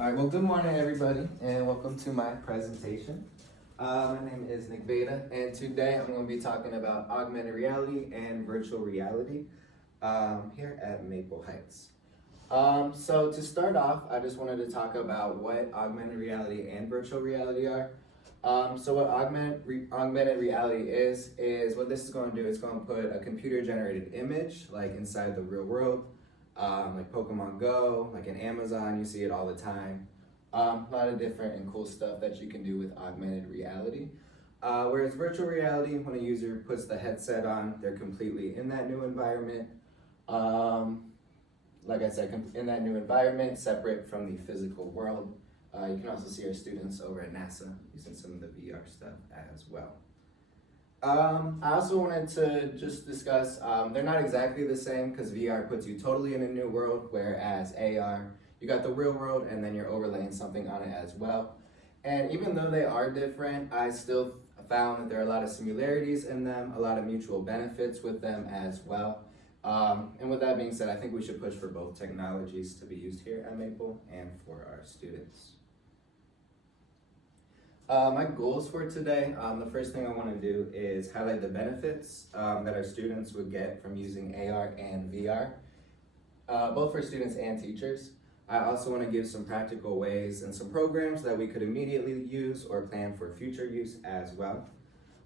All right, well, good morning, everybody, and welcome to my presentation. My name is Bayda, and today I'm going to be talking about augmented reality and virtual reality here at Maple Heights. So to start off, I just wanted to talk about what augmented reality and virtual reality are. So what augmented reality is what this is going to do. It's going to put a computer-generated image, like inside the real world, like Pokemon Go, like in Amazon, you see it all the time. A lot of different and cool stuff that you can do with augmented reality. Whereas virtual reality, when a user puts the headset on, they're completely in that new environment. Like I said, in that new environment, separate from the physical world. You can also see our students over at NASA using some of the VR stuff as well. I also wanted to just discuss, they're not exactly the same because VR puts you totally in a new world, whereas AR, you got the real world and then you're overlaying something on it as well. And even though they are different, I still found that there are a lot of similarities in them, a lot of mutual benefits with them as well. And with that being said, I think we should push for both technologies to be used here at Maple and for our students. My goals for today, the first thing I want to do is highlight the benefits that our students would get from using AR and VR, both for students and teachers. I also want to give some practical ways and some programs that we could immediately use or plan for future use as well.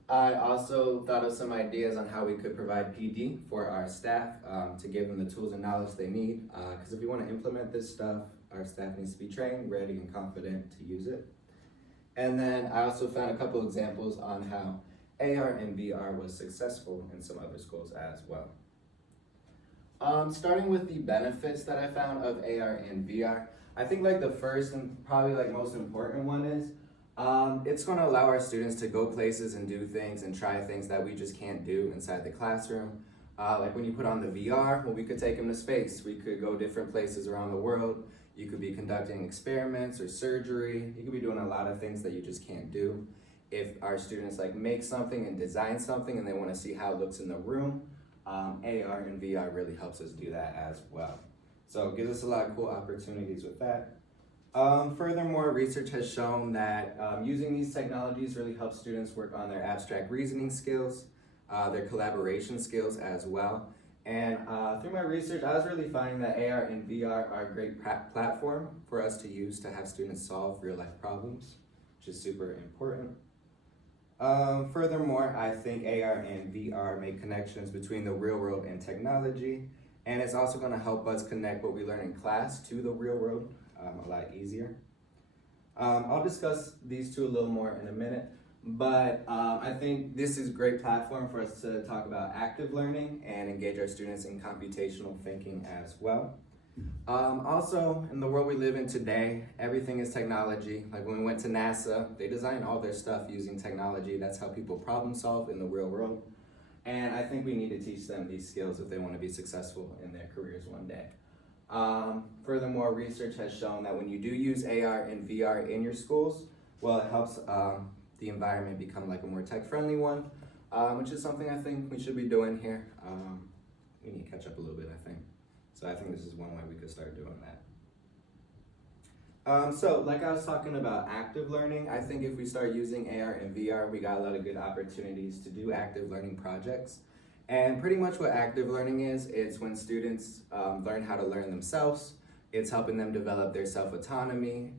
I also thought of some ideas on how we could provide PD for our staff to give them the tools and knowledge they need, because if we want to implement this stuff, our staff needs to be trained, ready, and confident to use it. And then I also found a couple examples on how AR and VR was successful in some other schools as well. Starting with the benefits that I found of AR and VR, I think like the first and probably like most important one is it's going to allow our students to go places and do things and try things that we just can't do inside the classroom. Like when you put on the VR, well, we could take them to space. We could go different places around the world. You could be conducting experiments or surgery. You could be doing a lot of things that you just can't do. If our students like make something and design something and they want to see how it looks in the room, AR and VR really helps us do that as well. So it gives us a lot of cool opportunities with that. Furthermore, research has shown that using these technologies really helps students work on their abstract reasoning skills, their collaboration skills as well. And through my research, I was really finding that AR and VR are a great platform for us to use to have students solve real life problems, which is super important. Furthermore, I think AR and VR make connections between the real world and technology, and it's also going to help us connect what we learn in class to the real world a lot easier. I'll discuss these two a little more in a minute. But I think this is a great platform for us to talk about active learning and engage our students in computational thinking as well. Also, in the world we live in today, everything is technology. Like when we went to NASA, they designed all their stuff using technology. That's how people problem solve in the real world. And I think we need to teach them these skills if they want to be successful in their careers one day. Furthermore, research has shown that when you do use AR and VR in your schools, well, it helps the environment become like a more tech-friendly one, which is something I think we should be doing here. We need to catch up a little bit, I think. So I think this is one way we could start doing that. So like I was talking about active learning, I think if we start using AR and VR, we got a lot of good opportunities to do active learning projects. And pretty much what active learning is, it's when students learn how to learn themselves. It's helping them develop their self-autonomy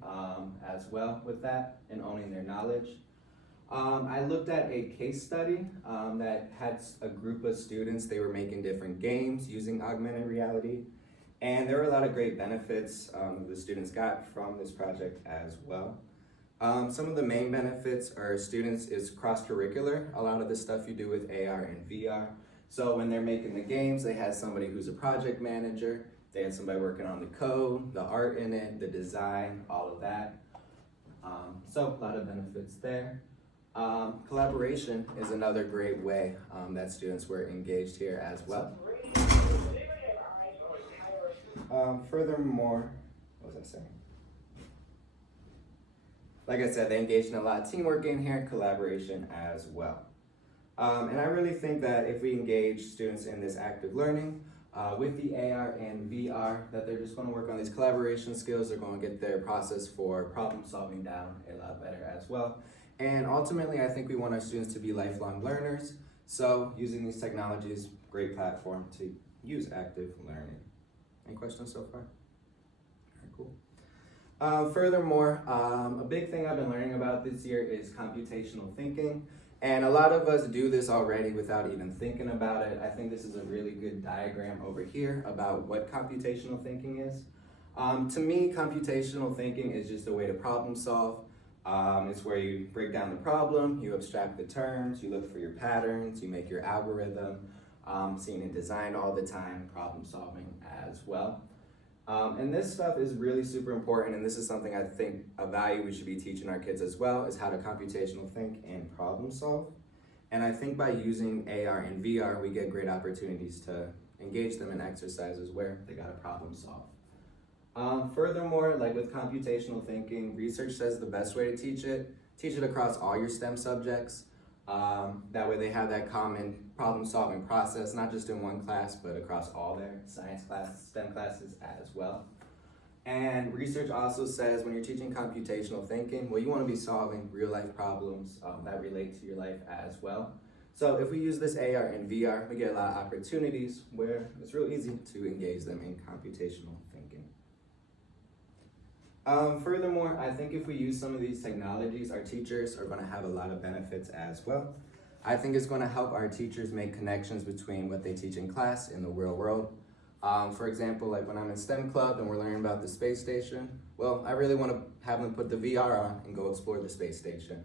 as well with that and owning their knowledge. I looked at a case study that had a group of students. They were making different games using augmented reality. And there were a lot of great benefits the students got from this project as well. Some of the main benefits are students is cross-curricular. A lot of the stuff you do with AR and VR. So when they're making the games, they had somebody who's a project manager. They had somebody working on the code, the art in it, the design, all of that. So a lot of benefits there. Collaboration is another great way that students were engaged here as well. Furthermore, what was I saying? Like I said, they engaged in a lot of teamwork in here, collaboration as well. And I really think that if we engage students in this active learning, with the AR and VR, that they're just going to work on these collaboration skills. They're going to get their process for problem solving down a lot better as well. And ultimately, I think we want our students to be lifelong learners. So using these technologies, great platform to use active learning. Any questions so far? All right, cool. Furthermore, a big thing I've been learning about this year is computational thinking. And a lot of us do this already without even thinking about it. I think this is a really good diagram over here about what computational thinking is. To me, computational thinking is just a way to problem solve. It's where you break down the problem, you abstract the terms, you look for your patterns, you make your algorithm, seeing it designed all the time, problem solving as well. And this stuff is really super important, and this is something I think a value we should be teaching our kids as well, is how to computational think and problem solve. And I think by using AR and VR, we get great opportunities to engage them in exercises where they gotta problem solve. Furthermore, like with computational thinking, research says the best way to teach it across all your STEM subjects. That way they have that common problem solving process, not just in one class, but across all their science classes, STEM classes as well. And research also says when you're teaching computational thinking, well, you want to be solving real life problems that relate to your life as well. So if we use this AR and VR, we get a lot of opportunities where it's real easy to engage them in computational thinking. Furthermore, I think if we use some of these technologies, our teachers are going to have a lot of benefits as well. I think it's going to help our teachers make connections between what they teach in class and the real world. For example, like when I'm in STEM club and we're learning about the space station, well, I really want to have them put the VR on and go explore the space station.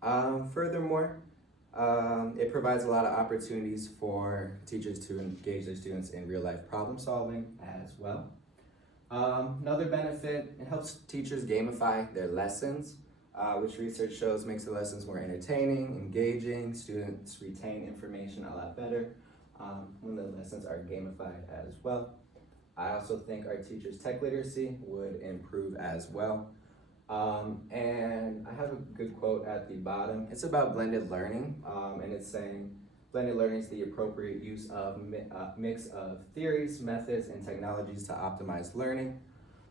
Furthermore, it provides a lot of opportunities for teachers to engage their students in real life problem solving as well. Another benefit, it helps teachers gamify their lessons, which research shows makes the lessons more entertaining, engaging, students retain information a lot better when the lessons are gamified as well. I also think our teachers' tech literacy would improve as well. And I have a good quote at the bottom. It's about blended learning, and it's saying, blended learning is the appropriate use of mix of theories, methods, and technologies to optimize learning.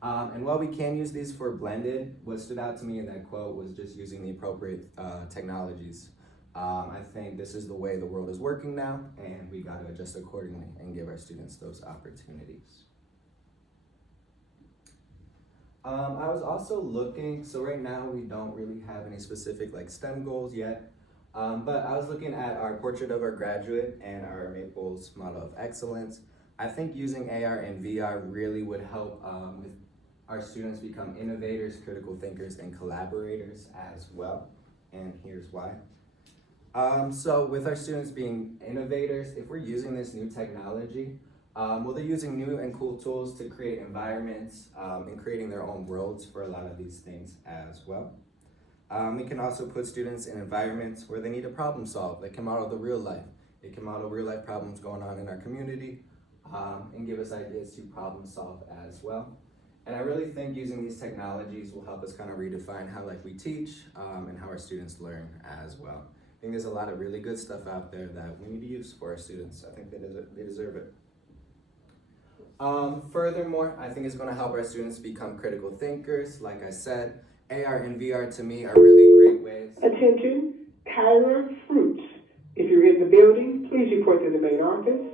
And while we can use these for blended, what stood out to me in that quote was just using the appropriate technologies. I think this is the way the world is working now, and we got to adjust accordingly and give our students those opportunities. I was also looking, so right now we don't really have any specific like STEM goals yet. But I was looking at our portrait of our graduate and our Maples model of excellence. I think using AR and VR really would help with our students become innovators, critical thinkers, and collaborators as well. And here's why. So with our students being innovators, if we're using this new technology, well, they're using new and cool tools to create environments and creating their own worlds for a lot of these things as well. We can also put students in environments where they need to problem solve. They can model the real life. It can model real life problems going on in our community and give us ideas to problem solve as well. And I really think using these technologies will help us kind of redefine how we teach and how our students learn as well. I think there's a lot of really good stuff out there that we need to use for our students. I think they deserve it. Furthermore, I think it's going to help our students become critical thinkers. Like I said, AR and VR to me are really great ways. Attention, Kyra Fruits. If you're in the building, please report to the main office.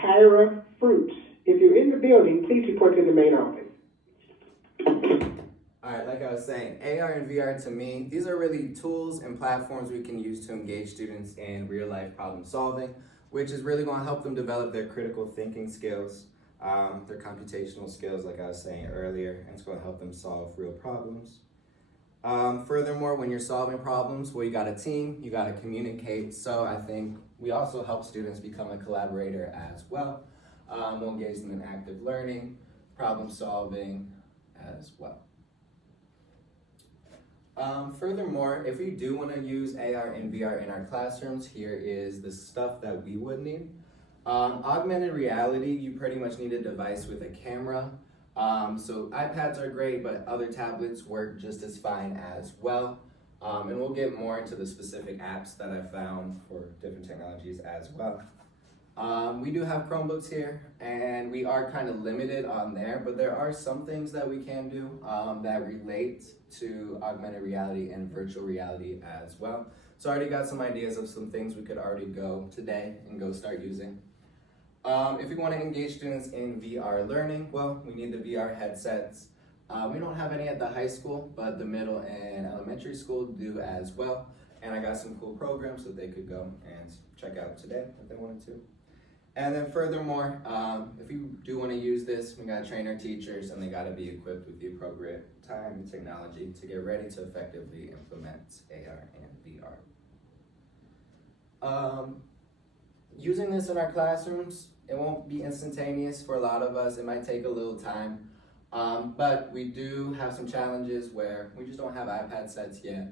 Kyra Fruits. If you're in the building, please report to the main office. All right, like I was saying, AR and VR to me, these are really tools and platforms we can use to engage students in real life problem solving, which is really going to help them develop their critical thinking skills, their computational skills, like I was saying earlier, and it's going to help them solve real problems. Furthermore, when you're solving problems, well, you got a team, you got to communicate. So I think we also help students become a collaborator as well. We'll engage them in active learning, problem solving as well. Furthermore, if we do want to use AR and VR in our classrooms, here is the stuff that we would need. Augmented reality, you pretty much need a device with a camera. So iPads are great, but other tablets work just as fine as well. And we'll get more into the specific apps that I found for different technologies as well. We do have Chromebooks here, and we are kind of limited on there, but there are some things that we can do that relate to augmented reality and virtual reality as well. So I already got some ideas of some things we could already go today and go start using. If we want to engage students in VR learning, well, we need the VR headsets. We don't have any at the high school, but the middle and elementary school do as well. And I got some cool programs that they could go and check out today if they wanted to. And then furthermore, if you do want to use this, we got to train our teachers, and they got to be equipped with the appropriate time and technology to get ready to effectively implement AR and VR. Using this in our classrooms, it won't be instantaneous for a lot of us. It might take a little time, but we do have some challenges where we just don't have iPad sets yet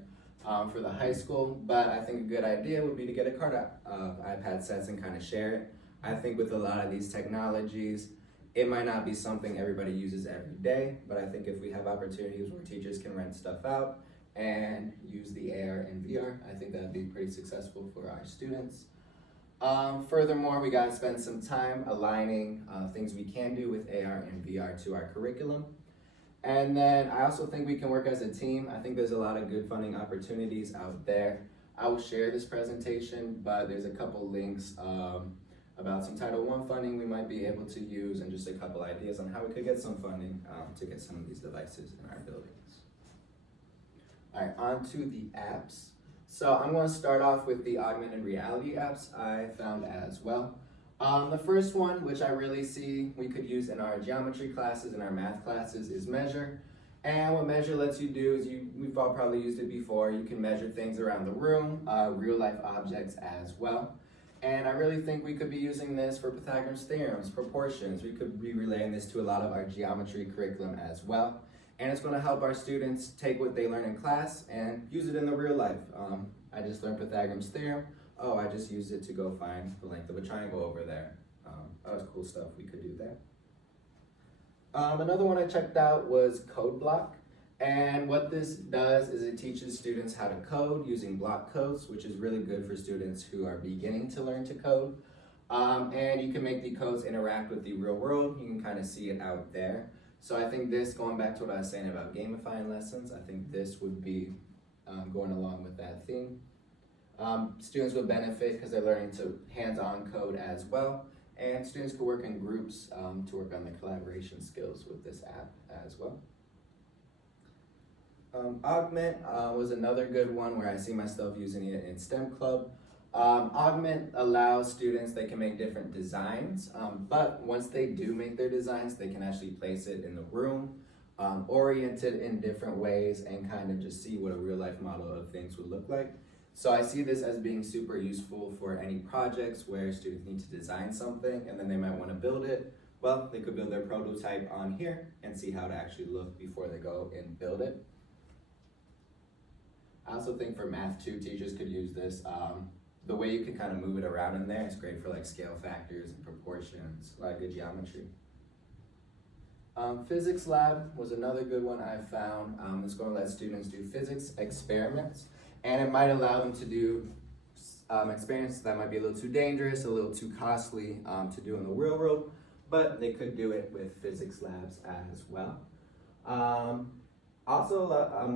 for the high school, but I think a good idea would be to get a cart of iPad sets and kind of share it. I think with a lot of these technologies, it might not be something everybody uses every day, but I think if we have opportunities where teachers can rent stuff out and use the AR and VR, I think that'd be pretty successful for our students. Furthermore, we gotta spend some time aligning things we can do with AR and VR to our curriculum. And then I also think we can work as a team. I think there's a lot of good funding opportunities out there. I will share this presentation, but there's a couple links about some Title I funding we might be able to use, and just a couple ideas on how we could get some funding to get some of these devices in our buildings. All right, on to the apps. So I'm going to start off with the augmented reality apps I found as well. The first one, which I really see we could use in our geometry classes and our math classes, is Measure. And what Measure lets you do is, we've all probably used it before, you can measure things around the room, real life objects as well. And I really think we could be using this for Pythagoras theorems, proportions. We could be relaying this to a lot of our geometry curriculum as well. And it's going to help our students take what they learn in class and use it in the real life. I just learned Pythagoras theorem. Oh, I just used it to go find the length of a triangle over there. That was cool stuff we could do there. Another one I checked out was Code Block. And what this does is it teaches students how to code using block codes, which is really good for students who are beginning to learn to code. And you can make the codes interact with the real world. You can kind of see it out there. So I think this, going back to what I was saying about gamifying lessons, I think this would be going along with that theme. Students will benefit because they're learning to hands-on code as well. And students can work in groups to work on the collaboration skills with this app as well. Augment was another good one where I see myself using it in STEM Club. Augment allows students, they can make different designs, but once they do make their designs, they can actually place it in the room, orient it in different ways, and kind of just see what a real life model of things would look like. So I see this as being super useful for any projects where students need to design something and then they might want to build it. Well, they could build their prototype on here and see how it actually look before they go and build it. I also think for math too, teachers could use this. The way you can kind of move it around in there is great for like scale factors and proportions, a lot of good geometry. Physics lab was another good one I found. It's going to let students do physics experiments, and it might allow them to do experiments that might be a little too dangerous, a little too costly to do in the real world, but they could do it with physics labs as well. Also,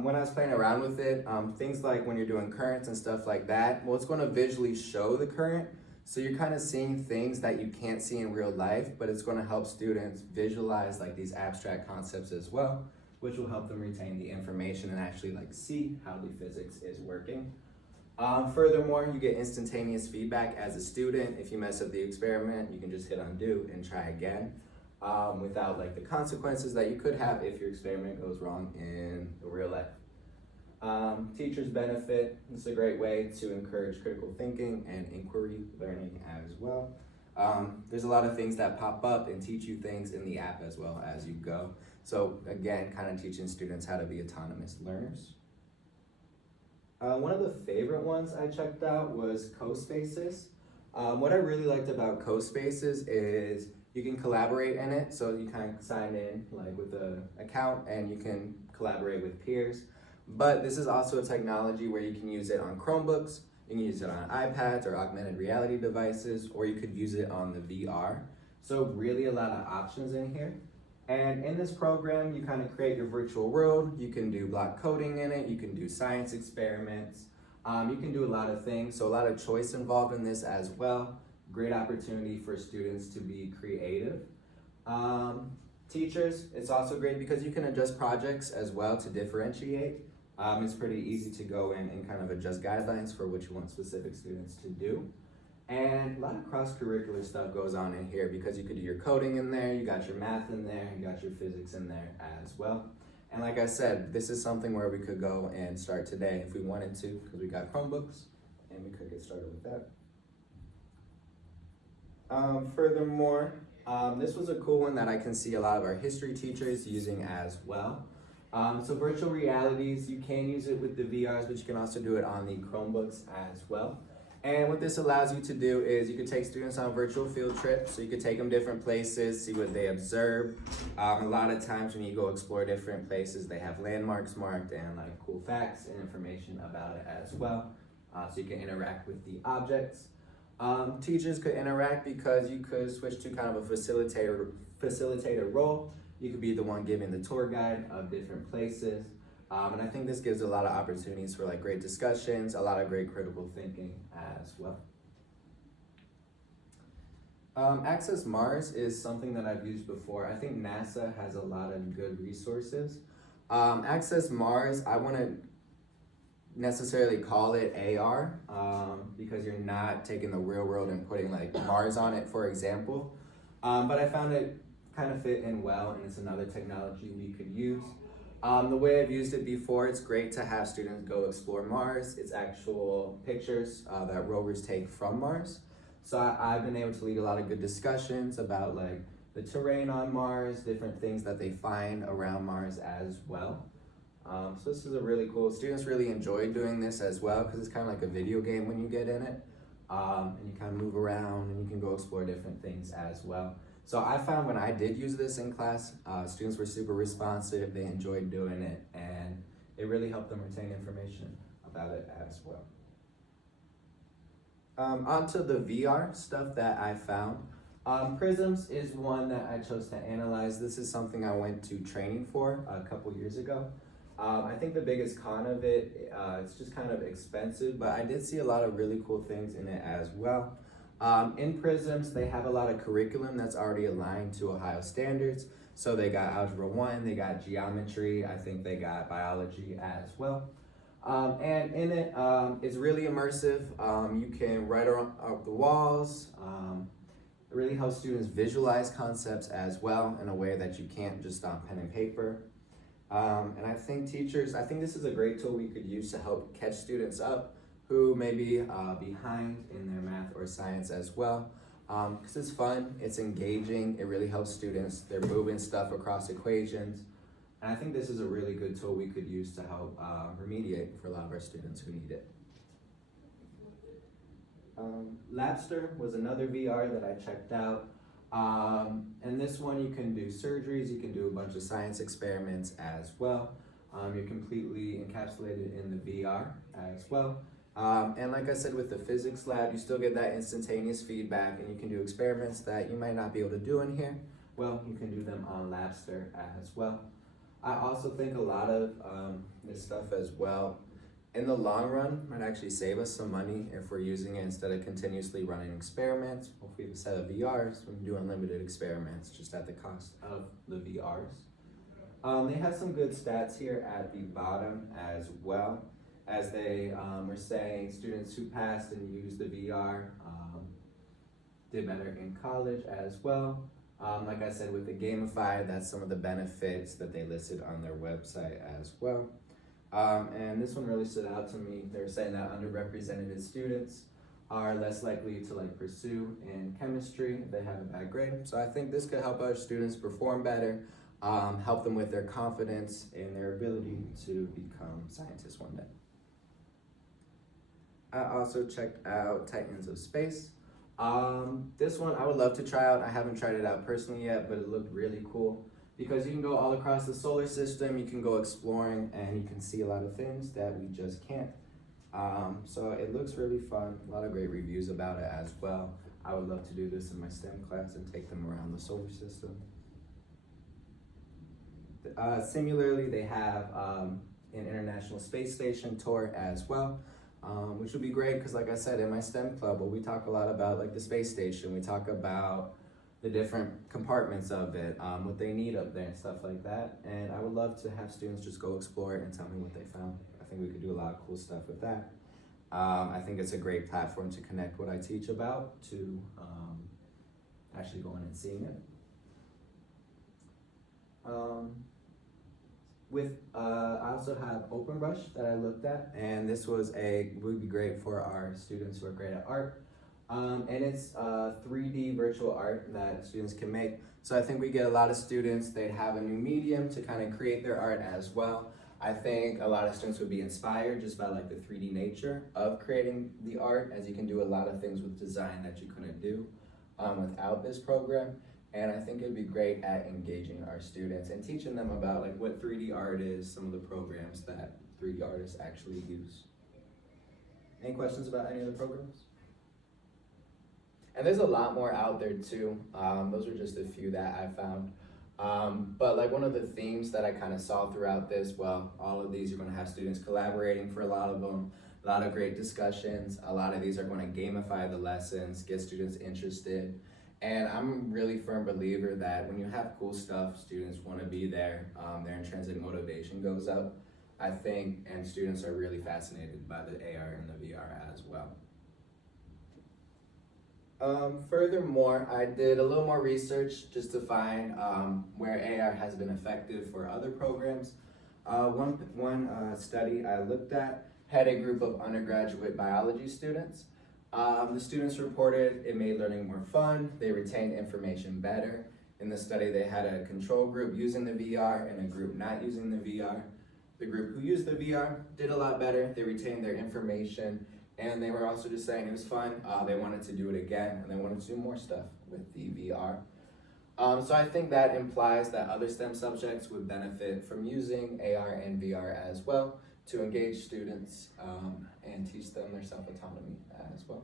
when I was playing around with it, things like when you're doing currents and stuff like that, well, it's going to visually show the current. So you're kind of seeing things that you can't see in real life, but it's going to help students visualize like these abstract concepts as well, which will help them retain the information and actually like see how the physics is working. Furthermore, you get instantaneous feedback as a student. If you mess up the experiment, you can just hit undo and try again. Without like the consequences that you could have if your experiment goes wrong in real life. Teachers benefit. It's a great way to encourage critical thinking and inquiry learning as well. There's a lot of things that pop up and teach you things in the app as well as you go. So again, kind of teaching students how to be autonomous learners. One of the favorite ones I checked out was CoSpaces. What I really liked about CoSpaces is you can collaborate in it, so you kind of sign in like with an account and you can collaborate with peers. But this is also a technology where you can use it on Chromebooks You can use it on iPads or augmented reality devices, or you could use it on the VR. So really a lot of options in here. And in this program, you kind of create your virtual world. You can do block coding in it. You can do science experiments. You can do a lot of things. So a lot of choice involved in this as well. Great opportunity for students to be creative. Teachers, it's also great because you can adjust projects as well to differentiate. It's pretty easy to go in and kind of adjust guidelines for what you want specific students to do. And a lot of cross-curricular stuff goes on in here because you could do your coding in there, you got your math in there, you got your physics in there as well. And like I said, this is something where we could go and start today if we wanted to, because we got Chromebooks and we could get started with that. Furthermore, this was a cool one that I can see a lot of our history teachers using as well. So virtual realities, you can use it with the VRs, but you can also do it on the Chromebooks as well. And what this allows you to do is you could take students on virtual field trips, so you could take them different places, see what they observe. A lot of times when you go explore different places, they have landmarks marked and like cool facts and information about it as well. So you can interact with the objects. Teachers could interact because you could switch to kind of a facilitator role. You could be the one giving the tour guide of different places. And I think this gives a lot of opportunities for like great discussions, a lot of great critical thinking as well. Access Mars is something that I've used before. I think NASA has a lot of good resources. Access Mars, I wouldn't necessarily call it AR because you're not taking the real world and putting like Mars on it, for example. But I found it kind of fit in well, and it's another technology we could use. The way I've used it before, it's great to have students go explore Mars. It's actual pictures that rovers take from Mars. So I've been able to lead a lot of good discussions about like the terrain on Mars, different things that they find around Mars as well. So this is a really cool, students really enjoy doing this as well because it's kind of like a video game when you get in it. And you kind of move around and you can go explore different things as well. So I found when I did use this in class, students were super responsive, they enjoyed doing it, and it really helped them retain information about it as well. Onto the VR stuff that I found. Prisms is one that I chose to analyze. This is something I went to training for a couple years ago. I think the biggest con of it, it's just kind of expensive, but I did see a lot of really cool things in it as well. In Prisms, they have a lot of curriculum that's already aligned to Ohio standards. So they got Algebra 1, they got Geometry, I think they got Biology as well. And in it, it's really immersive. You can write up the walls. It really helps students visualize concepts as well in a way that you can't just on pen and paper. And I think teachers, I think this is a great tool we could use to help catch students up who may be behind in their math or science as well. Because it's fun, it's engaging, it really helps students. They're moving stuff across equations. And I think this is a really good tool we could use to help remediate for a lot of our students who need it. Labster was another VR that I checked out. And this one you can do surgeries, you can do a bunch of science experiments as well. You're completely encapsulated in the VR as well. And like I said, with the physics lab, you still get that instantaneous feedback and you can do experiments that you might not be able to do in here. Well, you can do them on Labster as well. I also think a lot of this stuff as well, in the long run, might actually save us some money if we're using it instead of continuously running experiments. If we have a set of VRs, we can do unlimited experiments just at the cost of the VRs. They have some good stats here at the bottom as well. As they were saying, students who passed and used the VR did better in college as well. Like I said, with the gamified, that's some of the benefits that they listed on their website as well. And this one really stood out to me. They were saying that underrepresented students are less likely to pursue in chemistry if they have a bad grade. So I think this could help our students perform better, help them with their confidence and their ability to become scientists one day. I also checked out Titans of Space. This one I would love to try out. I haven't tried it out personally yet, but it looked really cool because you can go all across the solar system, you can go exploring, and you can see a lot of things that we just can't. So it looks really fun, a lot of great reviews about it as well. I would love to do this in my STEM class and take them around the solar system. Similarly, they have an International Space Station tour as well, which would be great because, like I said, in my STEM club, well, we talk a lot about like the space station. We talk about the different compartments of it, what they need up there and stuff like that. And I would love to have students just go explore it and tell me what they found. I think we could do a lot of cool stuff with that. I think it's a great platform to connect what I teach about to actually going and seeing it. I also have OpenBrush that I looked at, and this would be great for our students who are great at art. And it's 3D virtual art that students can make. So I think we get a lot of students, they'd have a new medium to kind of create their art as well. I think a lot of students would be inspired just by like the 3D nature of creating the art, as you can do a lot of things with design that you couldn't do without this program. And I think it'd be great at engaging our students and teaching them about like what 3D art is, some of the programs that 3D artists actually use. Any questions about any of the programs? And there's a lot more out there too. Those are just a few that I found. But like one of the themes that I kind of saw throughout this, well, all of these are going to have students collaborating for a lot of them, a lot of great discussions. A lot of these are going to gamify the lessons, get students interested. And I'm a really firm believer that when you have cool stuff, students want to be there. Their intrinsic motivation goes up, I think, and students are really fascinated by the AR and the VR as well. Furthermore, I did a little more research just to find where AR has been effective for other programs. One study I looked at had a group of undergraduate biology students. The students reported it made learning more fun, they retained information better. In the study, they had a control group using the VR and a group not using the VR. The group who used the VR did a lot better, they retained their information, and they were also just saying it was fun, they wanted to do it again, and they wanted to do more stuff with the VR. So I think that implies that other STEM subjects would benefit from using AR and VR as well to engage students and teach them their self-autonomy as well.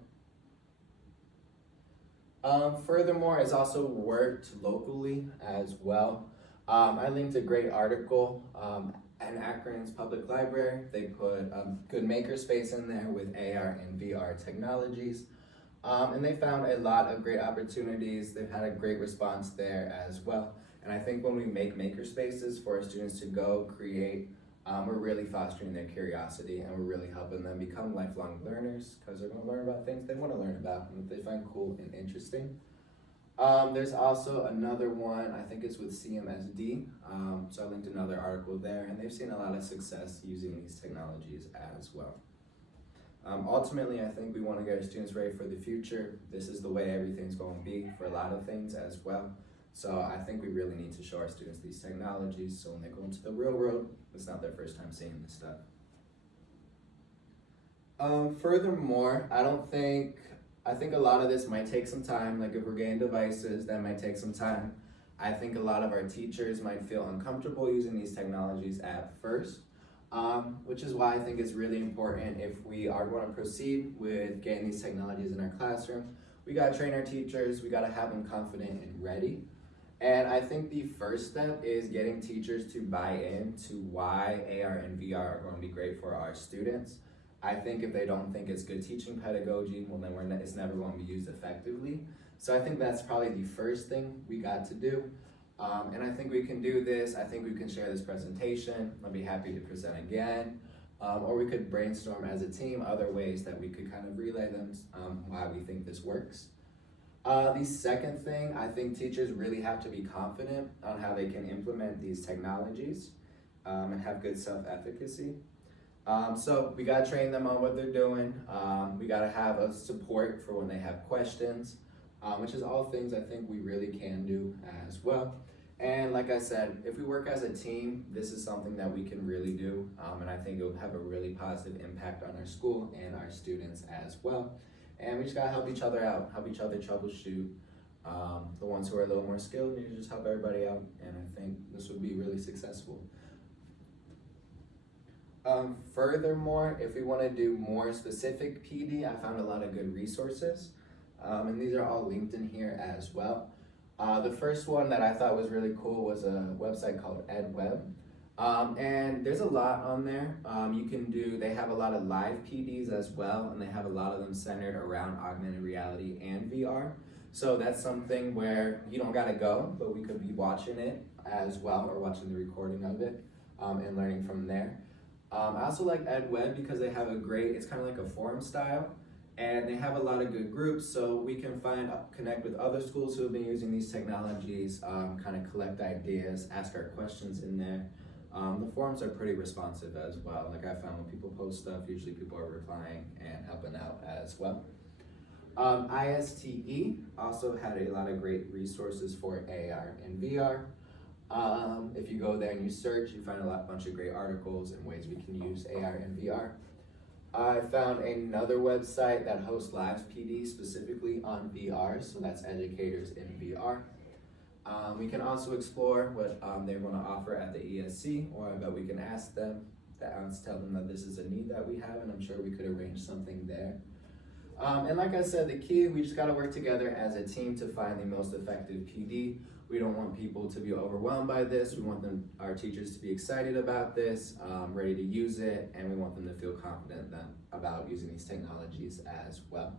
Furthermore, it's also worked locally as well. I linked a great article at Akron's Public Library. They put a good makerspace in there with AR and VR technologies. And they found a lot of great opportunities. They've had a great response there as well. And I think when we make makerspaces for our students to go create, we're really fostering their curiosity and we're really helping them become lifelong learners because they're going to learn about things they want to learn about and that they find cool and interesting. There's also another one, I think it's with CMSD. So I linked another article there, and they've seen a lot of success using these technologies as well. Ultimately, I think we want to get our students ready for the future. This is the way everything's going to be for a lot of things as well. So I think we really need to show our students these technologies so when they go into the real world, it's not their first time seeing this stuff. Furthermore, I think a lot of this might take some time. Like if we're getting devices, that might take some time. I think a lot of our teachers might feel uncomfortable using these technologies at first, which is why I think it's really important if we are going to proceed with getting these technologies in our classroom. We got to train our teachers, we got to have them confident and ready. And I think the first step is getting teachers to buy into why AR and VR are going to be great for our students. I think if they don't think it's good teaching pedagogy, well then it's never going to be used effectively. So I think that's probably the first thing we got to do. And I think we can do this. I think we can share this presentation. I'll be happy to present again. Or we could brainstorm as a team other ways that we could kind of relay them why we think this works. The second thing, I think teachers really have to be confident on how they can implement these technologies and have good self-efficacy. So we gotta train them on what they're doing. We gotta have a support for when they have questions, which is all things I think we really can do as well. And like I said, if we work as a team, this is something that we can really do. And I think it will have a really positive impact on our school and our students as well. And we just gotta help each other out, help each other troubleshoot. The ones who are a little more skilled, you just help everybody out. And I think this would be really successful. Furthermore, if we want to do more specific PD, I found a lot of good resources, and these are all linked in here as well. The first one that I thought was really cool was a website called EdWeb. And there's a lot on there. They have a lot of live PDs as well, and they have a lot of them centered around augmented reality and VR. So that's something where you don't gotta go, but we could be watching it as well, or watching the recording of it, and learning from there. I also like EdWeb because they have it's kind of like a forum style, and they have a lot of good groups, so we can connect with other schools who have been using these technologies, kind of collect ideas, ask our questions in there. The forums are pretty responsive as well. Like I found when people post stuff, usually people are replying and helping out as well. ISTE also had a lot of great resources for AR and VR. If you go there and you search, you find a bunch of great articles and ways we can use AR and VR. I found another website that hosts live PD specifically on VR, so that's Educators in VR. We can also explore what they want to offer at the ESC, or I bet we can ask them, tell them that this is a need that we have, and I'm sure we could arrange something there. And like I said, the key, we just got to work together as a team to find the most effective PD. We don't want people to be overwhelmed by this. We want our teachers to be excited about this, ready to use it, and we want them to feel confident about using these technologies as well.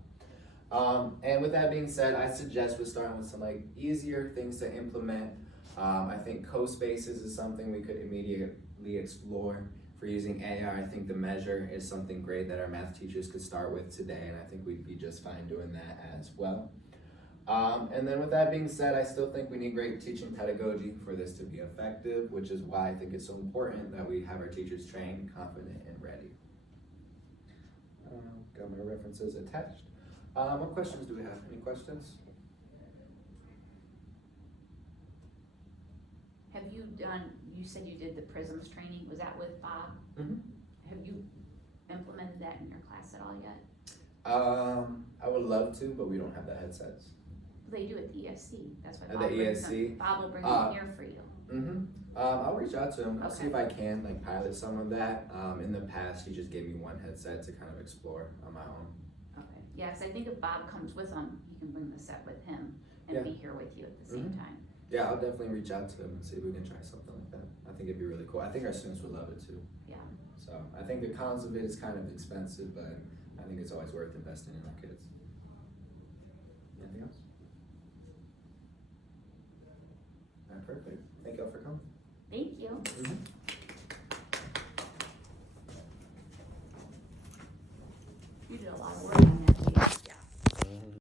And with that being said, I suggest we're starting with some easier things to implement. I think co-spaces is something we could immediately explore for using AR. I think the measure is something great that our math teachers could start with today, and I think we'd be just fine doing that as well. And then with that being said, I still think we need great teaching pedagogy for this to be effective, which is why I think it's so important that we have our teachers trained, confident, and ready. Got my references attached. What questions do we have? Any questions? Have you you said you did the PRISMS training, was that with Bob? Mm-hmm. Have you implemented that in your class at all yet? I would love to, but we don't have the headsets. They do at the ESC, that's why At Bob the brings ESC? them. Bob will bring them here for you. Mm-hmm. I'll reach out to him. I'll see Okay. if I can pilot some of that. In the past, he just gave me one headset to kind of explore on my own. Okay, yeah, 'cause I think if Bob comes with him, he can bring the set with him and Yeah. be here with you at the same time. Yeah, I'll definitely reach out to him and see if we can try something like that. I think it'd be really cool. I think our students would love it too. Yeah. So I think the cons of it is kind of expensive, but I think it's always worth investing in our kids. Anything else? All right, perfect. Thank y'all for coming. Thank you. Mm-hmm.